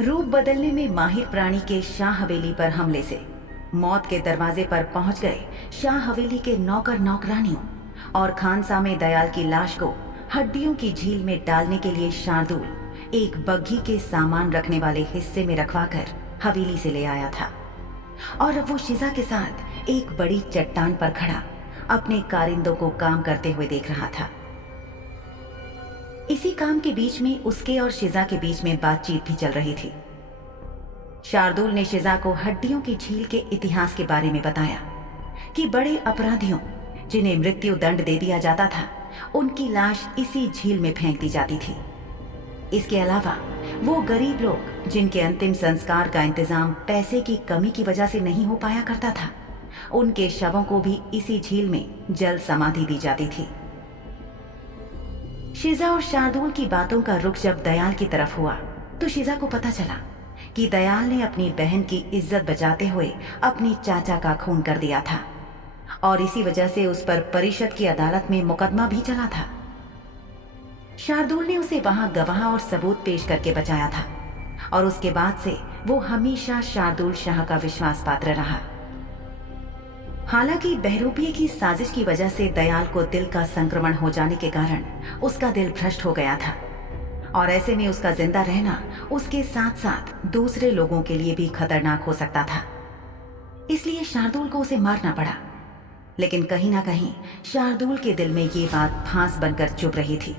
रूप बदलने में माहिर प्राणी के शाह हवेली पर हमले से मौत के दरवाजे पर पहुंच गए शाह हवेली के नौकर नौकरानियों और खानसामे दयाल की लाश को हड्डियों की झील में डालने के लिए शार्दुल एक बग्घी के सामान रखने वाले हिस्से में रखवाकर हवेली से ले आया था। और अब वो शिजा के साथ एक बड़ी चट्टान पर खड़ा अपने कारिंदों को काम करते हुए देख रहा था। इसी काम के बीच में उसके और शिजा के बीच में बातचीत भी चल रही थी। शार्दुल ने शिजा को हड्डियों की झील के इतिहास के बारे में बताया कि बड़े अपराधियों जिन्हें मृत्यु दंड दे दिया जाता था, उनकी लाश इसी झील में फेंक दी जाती थी। इसके अलावा वो गरीब लोग जिनके अंतिम संस्कार का इंतजाम पैसे की कमी की वजह से नहीं हो पाया करता था, उनके शवों को भी इसी झील में जल समाधि दी जाती थी। शिजा और शार्दुल की बातों का रुख जब दयाल की तरफ हुआ तो शिजा को पता चला कि दयाल ने अपनी बहन की इज्जत बचाते हुए अपने चाचा का खून कर दिया था और इसी वजह से उस पर परिषद की अदालत में मुकदमा भी चला था। शार्दुल ने उसे वहां गवाह और सबूत पेश करके बचाया था और उसके बाद से वो हमेशा शार्दुल शाह का विश्वास पात्र रहा। हालांकि बहरूपिये की साजिश की वजह से दयाल को दिल का संक्रमण हो जाने के कारण उसका दिल भ्रष्ट हो गया था और ऐसे में उसका जिंदा रहना उसके साथ साथ दूसरे लोगों के लिए भी खतरनाक हो सकता था। इसलिए शार्दुल को उसे मारना पड़ा। लेकिन कहीं ना कहीं शार्दुल के दिल में ये बात फांस बनकर चुभ रही थी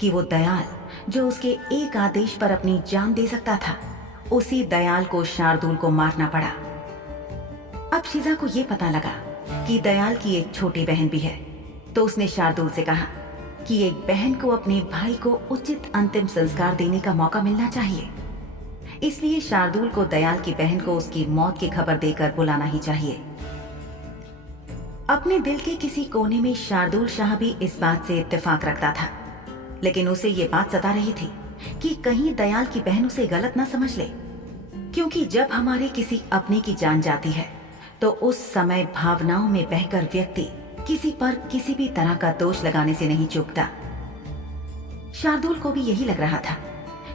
कि वो दयाल जो उसके एक आदेश पर अपनी जान दे सकता था, उसी दयाल को शार्दुल को मारना पड़ा। अब शिजा को यह पता लगा कि दयाल की एक छोटी बहन भी है, तो उसने शार्दुल से कहा कि एक बहन को अपने भाई को उचित अंतिम संस्कार देने का मौका मिलना चाहिए। इसलिए शार्दुल को दयाल की बहन को उसकी मौत की खबर देकर बुलाना ही चाहिए। अपने दिल के किसी कोने में शार्दुल शाह भी इस बात से इत्तेफाक रखता था, लेकिन उसे ये बात सता रही थी कि कहीं दयाल की बहन उसे गलत ना समझ ले, क्योंकि जब हमारे किसी अपने की जान जाती है तो उस समय भावनाओं में बहकर व्यक्ति किसी पर किसी भी तरह का दोष लगाने से नहीं चूकता। शार्दुल को भी यही लग रहा था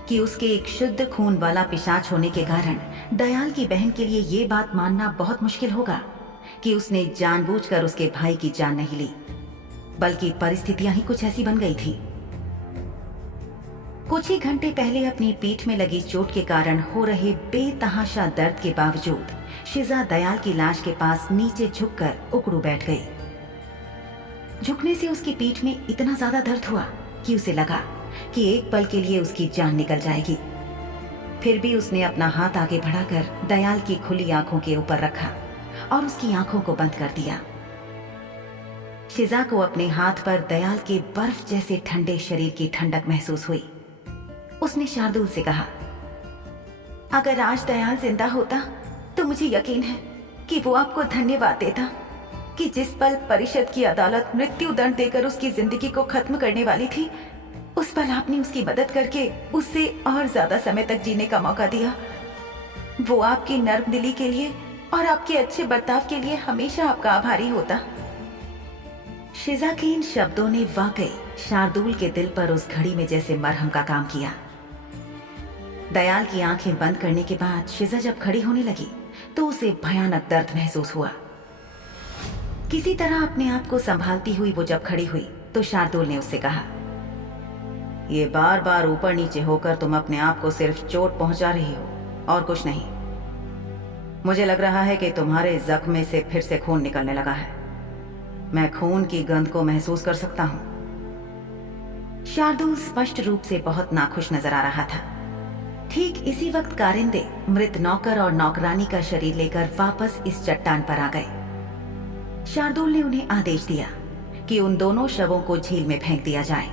कि उसके एक शुद्ध खून वाला पिशाच होने के कारण दयाल की बहन के लिए ये बात मानना बहुत मुश्किल होगा कि उसने जानबूझकर उसके भाई की जान नहीं ली, बल्कि परिस्थितियां ही कुछ ऐसी बन गई थी। कुछ ही घंटे पहले अपनी पीठ में लगी चोट के कारण हो रहे बेतहाशा दर्द के बावजूद शिजा दयाल की लाश के पास नीचे झुककर उकड़ू बैठ गई। झुकने से उसकी पीठ में इतना ज्यादा दर्द हुआ कि उसे लगा कि एक पल के लिए उसकी जान निकल जाएगी। फिर भी उसने अपना हाथ आगे बढ़ाकर दयाल की खुली आंखों के ऊपर रखा और उसकी आंखों को बंद कर दिया। शिजा को अपने हाथ पर दयाल के बर्फ जैसे ठंडे शरीर की ठंडक महसूस हुई। उसने शार्दुल से कहा, अगर आज दयाल जिंदा होता तो मुझे यकीन है कि वो आपको धन्यवाद देता कि जिस पल परिषद की अदालत मृत्यु दंड देकर उसकी जिंदगी को खत्म करने वाली थी, उस पल आपने उसकी मदद करके उससे और ज्यादा समय तक जीने का मौका दिया। वो आपकी नर्म दिली के लिए और आपके अच्छे बर्ताव के लिए हमेशा आपका आभारी होता। शिजा के इन शब्दों ने वाकई शार्दुल के दिल पर उस घड़ी में जैसे मरहम का काम किया। दयाल की आंखें बंद करने के बाद शिजा जब खड़ी होने लगी तो उसे भयानक दर्द महसूस हुआ। किसी तरह अपने आप को संभालती हुई वो जब खड़ी हुई तो शार्दुल ने उससे कहा, ये बार बार ऊपर नीचे होकर तुम अपने आप को सिर्फ चोट पहुंचा रही हो और कुछ नहीं। मुझे लग रहा है कि तुम्हारे जख्म में से फिर से खून निकलने लगा है। मैं खून की गंध को महसूस कर सकता हूं। शार्दुल स्पष्ट रूप से बहुत नाखुश नजर आ रहा था। ठीक इसी वक्त कारिंदे मृत नौकर और नौकरानी का शरीर लेकर वापस इस चट्टान पर आ गए। शार्दुल ने उन्हें आदेश दिया कि उन दोनों शवों को झील में फेंक दिया जाए।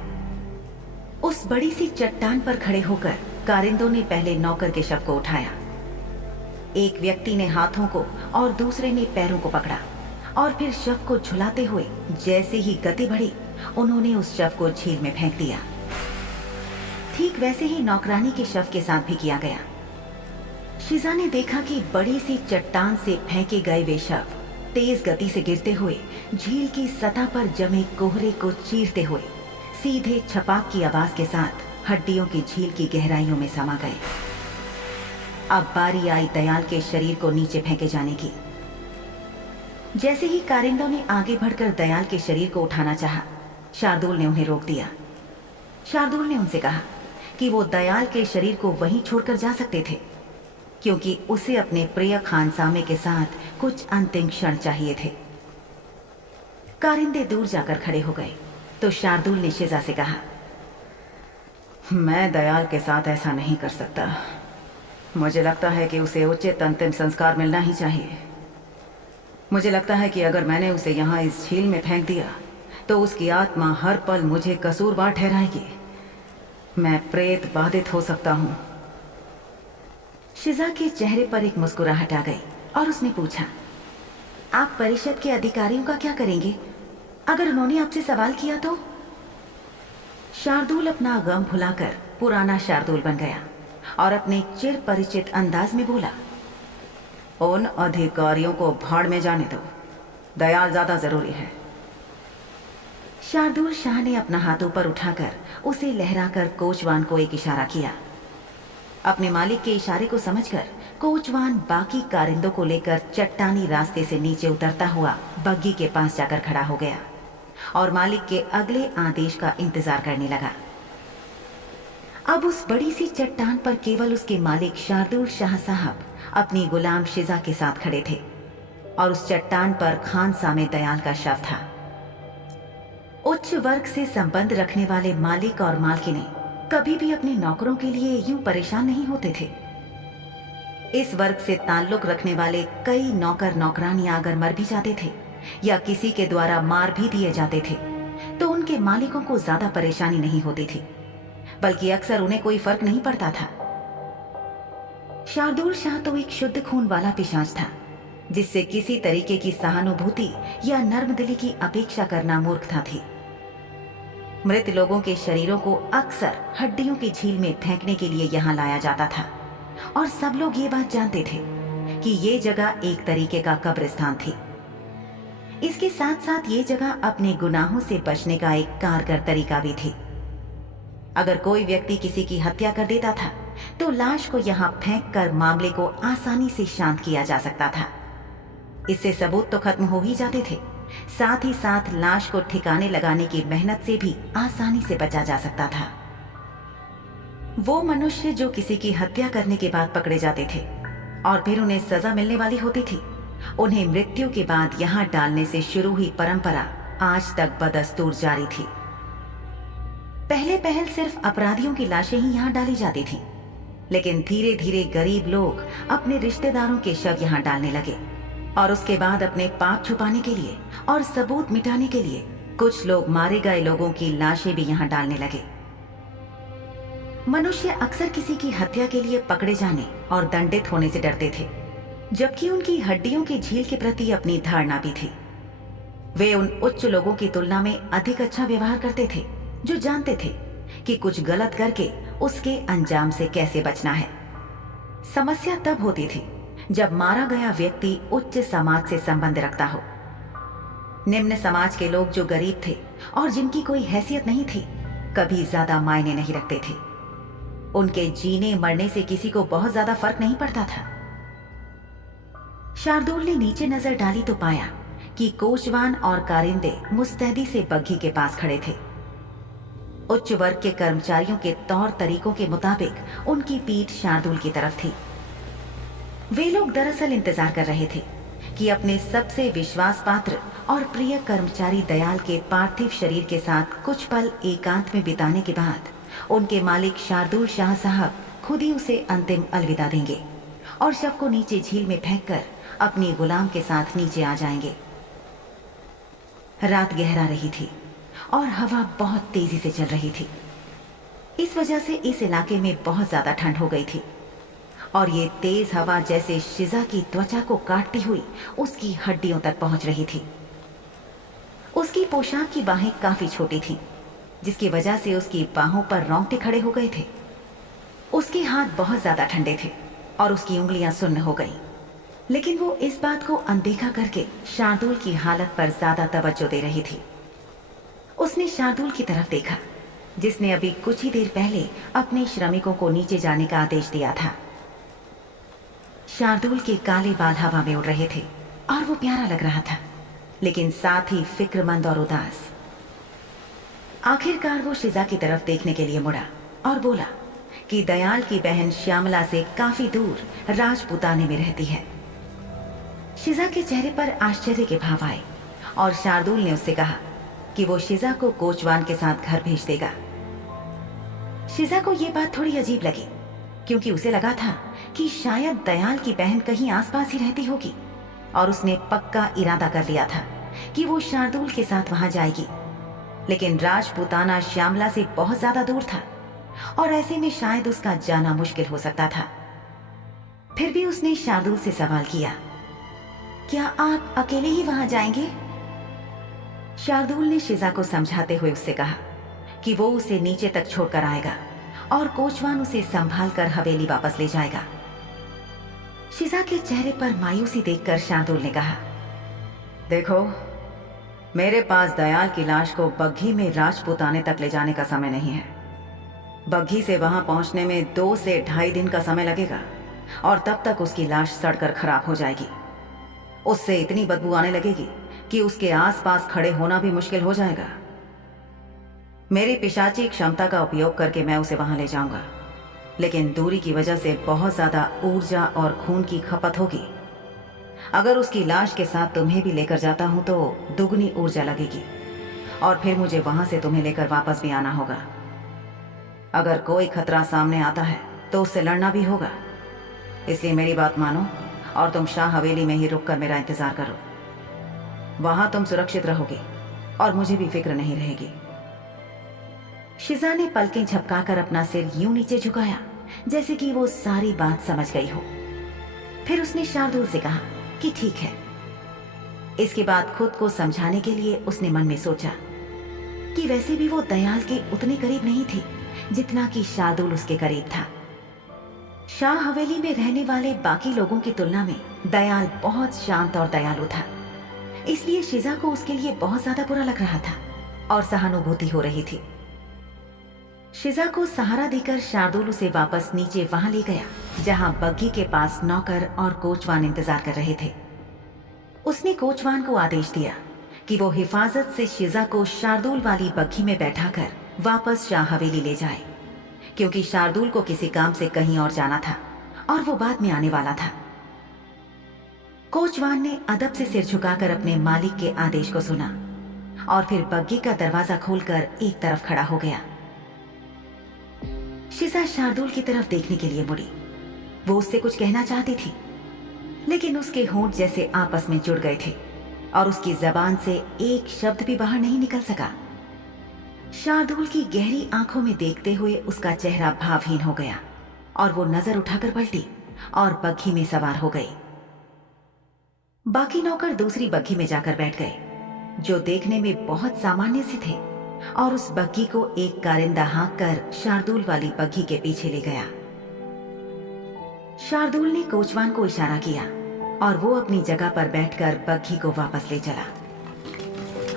उस बड़ी सी चट्टान पर खड़े होकर कारिंदों ने पहले नौकर के शव को उठाया। एक व्यक्ति ने हाथों को और दूसरे ने पैरों को पकड़ा और फिर शव को झुलाते हुए जैसे ही गति बढ़ी, उन्होंने उस शव को झील में फेंक दिया। ठीक वैसे ही नौकरानी के शव के साथ भी किया गया। शिजा ने देखा कि बड़ी सी चट्टान से फेंके गए वे शव तेज गति से गिरते हुए झील की सतह पर जमे कोहरे को चीरते हुए सीधे छपाक की आवाज के साथ हड्डियों की झील की गहराइयों में समा गए। अब बारी आई दयाल के शरीर को नीचे फेंके जाने की। जैसे ही कारिंदों ने आगे बढ़कर दयाल के शरीर को उठाना चाहा, शार्दुल ने उन्हें रोक दिया। शार्दुल ने उनसे कहा कि वो दयाल के शरीर को वहीं छोड़कर जा सकते थे, क्योंकि उसे अपने प्रिय खानसामे के साथ कुछ अंतिम क्षण चाहिए थे। कारिंदे दूर जाकर खड़े हो गए तो शार्दुल ने शिजा से कहा, मैं दयाल के साथ ऐसा नहीं कर सकता। मुझे लगता है कि उसे उचित अंतिम संस्कार मिलना ही चाहिए। मुझे लगता है कि अगर मैंने उसे यहाँ इस झील में फेंक दिया तो उसकी आत्मा हर पल मुझे कसूरवार ठहराएगी। मैं प्रेत बाधित हो सकता हूँ। शिजा के चेहरे पर एक मुस्कुराहट आ गई और उसने पूछा, आप परिषद के अधिकारियों का क्या करेंगे अगर उन्होंने आपसे सवाल किया तो? शार्दुल अपना गम भुलाकर पुराना शार्दुल बन गया और अपने चिर परिचित अंदाज में बोला, उन अधिकारियों को भाड़ में जाने दो, दयाल ज्यादा जरूरी है। शार्दुल शाह ने अपना हाथ ऊपर उठाकर उसे लहराकर कोचवान को एक इशारा किया। अपने मालिक के इशारे को समझकर कोचवान बाकी कारिंदों को लेकर चट्टानी रास्ते से नीचे उतरता हुआ बग्गी के पास जाकर खड़ा हो गया और मालिक के अगले आदेश का इंतजार करने लगा। अब उस बड़ी सी चट्टान पर केवल उसके मालिक शार्दुल शाह साहब अपनी गुलाम शिजा के साथ खड़े थे और उस चट्टान पर खानसामे दयाल का शव था। उच्च वर्ग से संबंध रखने वाले मालिक और मालकिनें कभी भी अपने नौकरों के लिए यूं परेशान नहीं होते थे। इस वर्ग से ताल्लुक रखने वाले कई नौकर नौकरानियां अगर मर भी जाते थे या किसी के द्वारा मार भी दिए जाते थे तो उनके मालिकों को ज्यादा परेशानी नहीं होती थी, बल्कि अक्सर उन्हें कोई फर्क नहीं पड़ता था। शार्दुल शाह तो एक शुद्ध खून वाला पिशाच था, जिससे किसी तरीके की सहानुभूति या नर्मदिली की अपेक्षा करना मूर्खता थी। मृत लोगों के शरीरों को अक्सर हड्डियों की झील में फेंकने के लिए यहाँ लाया जाता था और सब लोग ये बात जानते थे कि ये जगह एक तरीके का कब्रिस्तान थी। इसके साथ साथ ये जगह अपने गुनाहों से बचने का एक कारगर तरीका भी थी। अगर कोई व्यक्ति किसी की हत्या कर देता था तो लाश को यहाँ फेंक कर मामले को आसानी से शांत किया जा सकता था। इससे सबूत तो खत्म हो ही जाते थे, साथ ही साथ लाश को ठिकाने लगाने की मेहनत से भी आसानी से बचा जा सकता था। वो मनुष्य जो किसी की हत्या करने के बाद पकड़े जाते थे और फिर उन्हें सजा मिलने वाली होती थी, उन्हें मृत्यु के बाद यहाँ डालने से शुरू हुई परंपरा आज तक बदस्तूर जारी थी। पहले पहल सिर्फ अपराधियों की लाशें ही यहाँ डाली जाती थीं, लेकिन धीरे धीरे गरीब लोग अपने रिश्तेदारों के शव यहाँ डालने लगे और उसके बाद अपने पाप छुपाने के लिए और सबूत मिटाने के लिए कुछ लोग मारे गए लोगों की लाशें भी यहाँ डालने लगे। मनुष्य अक्सर किसी की हत्या के लिए पकड़े जाने और दंडित होने से डरते थे, जबकि उनकी हड्डियों की झील के प्रति अपनी धारणा भी थी। वे उन उच्च लोगों की तुलना में अधिक अच्छा व्यवहार करते थे जो जानते थे कि कुछ गलत करके उसके अंजाम से कैसे बचना है। समस्या तब होती थी जब मारा गया व्यक्ति उच्च समाज से संबंध रखता हो। निम्न समाज के लोग जो गरीब थे और जिनकी कोई हैसियत नहीं थी, कभी ज्यादा मायने नहीं रखते थे। उनके जीने मरने से किसी को बहुत ज्यादा फर्क नहीं पड़ता था। शार्दुल ने नीचे नजर डाली तो पाया कि कोचवान और कारिंदे मुस्तैदी से बग्घी के पास खड़े थे। उच्च वर्ग के कर्मचारियों के तौर तरीकों के मुताबिक उनकी पीठ शार्दुल की तरफ थी। वे लोग दरअसल इंतजार कर रहे थे कि अपने सबसे विश्वास पात्र और प्रिय कर्मचारी दयाल के पार्थिव शरीर के साथ कुछ पल एकांत में बिताने के बाद उनके मालिक शार्दुल शाह साहब खुद ही उसे अंतिम अलविदा देंगे और शव को नीचे झील में फेंककर अपनी गुलाम के साथ नीचे आ जाएंगे। रात गहरा रही थी और हवा बहुत तेजी से चल रही थी। इस वजह से इस इलाके में बहुत ज्यादा ठंड हो गई थी और ये तेज हवा जैसे शिजा की त्वचा को काटती हुई उसकी हड्डियों तक पहुंच रही थी। उसकी पोशाक की बाहें काफी छोटी थीं, जिसकी वजह से उसकी बाहों पर रोंगटे खड़े हो गए थे। उसके हाथ बहुत ज्यादा ठंडे थे और उसकी उंगलियां सुन्न हो गईं, लेकिन वो इस बात को अनदेखा करके शार्दुल की हालत पर ज्यादा तवज्जो दे रही थी। उसने शार्दुल की तरफ देखा, जिसने अभी कुछ ही देर पहले अपने श्रमिकों को नीचे जाने का आदेश दिया था। शार्दुल के काले बाल हवा में उड़ रहे थे और वो प्यारा लग रहा था, लेकिन साथ ही फिक्रमंद और उदास। आखिरकार वो शिजा की तरफ देखने के लिए मुड़ा और बोला कि दयाल की बहन श्यामला से काफी दूर राजपुताने में रहती है। शिजा के चेहरे पर आश्चर्य के भाव आए और शार्दुल ने उससे कहा कि वो शिजा को कोचवान के साथ घर भेज देगा। शिजा को यह बात थोड़ी अजीब लगी, क्योंकि उसे लगा था कि शायद दयाल की बहन कहीं आसपास ही रहती होगी और उसने पक्का इरादा कर लिया था कि वो शार्दुल के साथ वहां जाएगी। लेकिन राजपुताना श्यामला से बहुत ज्यादा दूर था और ऐसे में शायद उसका जाना मुश्किल हो सकता था। फिर भी उसने शार्दुल से सवाल किया, क्या आप अकेले ही वहां जाएंगे? शार्दुल ने शिजा को समझाते हुए उससे कहा कि वो उसे नीचे तक छोड़कर आएगा और कोचवान उसे संभाल कर हवेली वापस ले जाएगा। शिजा के चेहरे पर मायूसी देखकर शार्दुल ने कहा, देखो, मेरे पास दयाल की लाश को बग्घी में राजपुताने तक ले जाने का समय नहीं है। बग्घी से वहां पहुंचने में 2 से 2.5 दिन का समय लगेगा और तब तक उसकी लाश सड़कर खराब हो जाएगी। उससे इतनी बदबू आने लगेगी कि उसके आसपास खड़े होना भी मुश्किल हो जाएगा। मेरी पिशाची क्षमता का उपयोग करके मैं उसे वहां ले जाऊंगा, लेकिन दूरी की वजह से बहुत ज्यादा ऊर्जा और खून की खपत होगी। अगर उसकी लाश के साथ तुम्हें भी लेकर जाता हूं तो दुगनी ऊर्जा लगेगी और फिर मुझे वहां से तुम्हें लेकर वापस भी आना होगा। अगर कोई खतरा सामने आता है तो उससे लड़ना भी होगा। इसलिए मेरी बात मानो और तुम शाह हवेली में ही रुककर मेरा इंतजार करो। वहां तुम सुरक्षित रहोगे और मुझे भी फिक्र नहीं रहेगी। शिजा ने पलकें झपकाकर अपना सिर यूं नीचे झुकाया जैसे कि वो सारी बात समझ गई हो। फिर उसने शार्दुल से कहा कि ठीक है। इसके बाद खुद को समझाने के लिए उसने मन में सोचा कि वैसे भी वो दयाल के उतने करीब नहीं थी जितना कि शार्दुल उसके करीब था। शाह हवेली में रहने वाले बाकी लोगों की तुलना में दयाल बहुत शांत और दयालु था, इसलिए शिजा को उसके लिए बहुत ज्यादा बुरा लग रहा था और सहानुभूति हो रही थी। शिजा को सहारा देकर शार्दुल उसे वापस नीचे वहां ले गया जहां बग्घी के पास नौकर और कोचवान इंतजार कर रहे थे। उसने कोचवान को आदेश दिया कि वो हिफाजत से शिजा को शार्दुल वाली बग्घी में बैठाकर वापस शाह हवेली ले जाए, क्योंकि शार्दुल को किसी काम से कहीं और जाना था और वो बाद में आने वाला था। कोचवान ने अदब से सिर झुकाकर अपने मालिक के आदेश को सुना और फिर बग्घी का दरवाजा खोलकर एक तरफ खड़ा हो गया। शिजा शार्दुल की तरफ देखने के लिए मुड़ी। वो उससे कुछ कहना चाहती थी, लेकिन उसके होंठ जैसे आपस में जुड़ गए थे और उसकी जबान से एक शब्द भी बाहर नहीं निकल सका। शार्दुल की गहरी आंखों में देखते हुए उसका चेहरा भावहीन हो गया और वो नजर उठाकर पलटी और बग्घी में सवार हो गई। बाकी नौकर दूसरी बग्घी में जाकर बैठ गए, जो देखने में बहुत सामान्य से थे, और उस बग्घी को एक कारिंदा हाँक कर शार्दुल वाली बग्घी के पीछे ले गया। शार्दुल ने कोचवान को इशारा किया और वो अपनी जगह पर बैठकर बग्घी को वापस ले चला।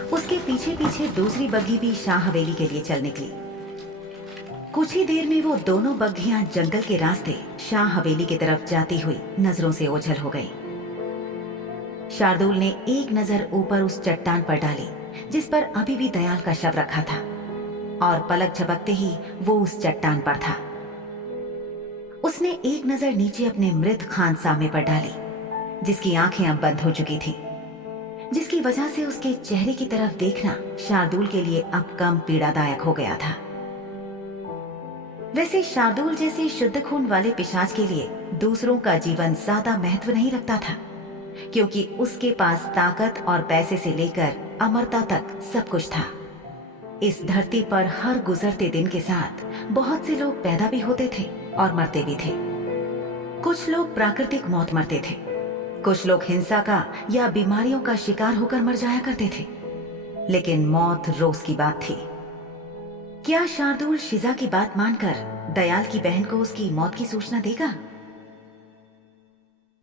उसके पीछे पीछे दूसरी बग्घी भी शाह हवेली के लिए चल निकली। कुछ ही देर में वो दोनों बग्घियां जंगल के रास्ते शाह हवेली की तरफ जाती हुई नजरों से ओझल हो गई। शार्दुल ने एक नजर ऊपर उस चट्टान पर डाली जिस पर अभी भी दयाल का शव रखा था, और पलक झपकते ही वो उस चट्टान पर था। उसने एक नजर नीचे अपने मृत खानसामे पर डाली, जिसकी आंखें अब बंद हो चुकी थी, जिसकी वजह से उसके चेहरे की तरफ देखना शार्दुल के लिए अब कम पीड़ादायक हो गया था। वैसे शार्दुल जैसे शुद्ध खून वाले पिशाच के लिए दूसरों का जीवन ज्यादा महत्व नहीं रखता था, क्योंकि उसके पास ताकत और पैसे से लेकर अमरता तक सब कुछ था। इस धरती पर हर गुजरते दिन के साथ बहुत से लोग पैदा भी होते थे और मरते भी थे। कुछ लोग प्राकृतिक मौत मरते थे, कुछ लोग हिंसा का या बीमारियों का शिकार होकर मर जाया करते थे, लेकिन मौत रोज की बात थी। क्या शार्दुल शिजा की बात मानकर दयाल की बहन को उसकी मौत की सूचना देगा?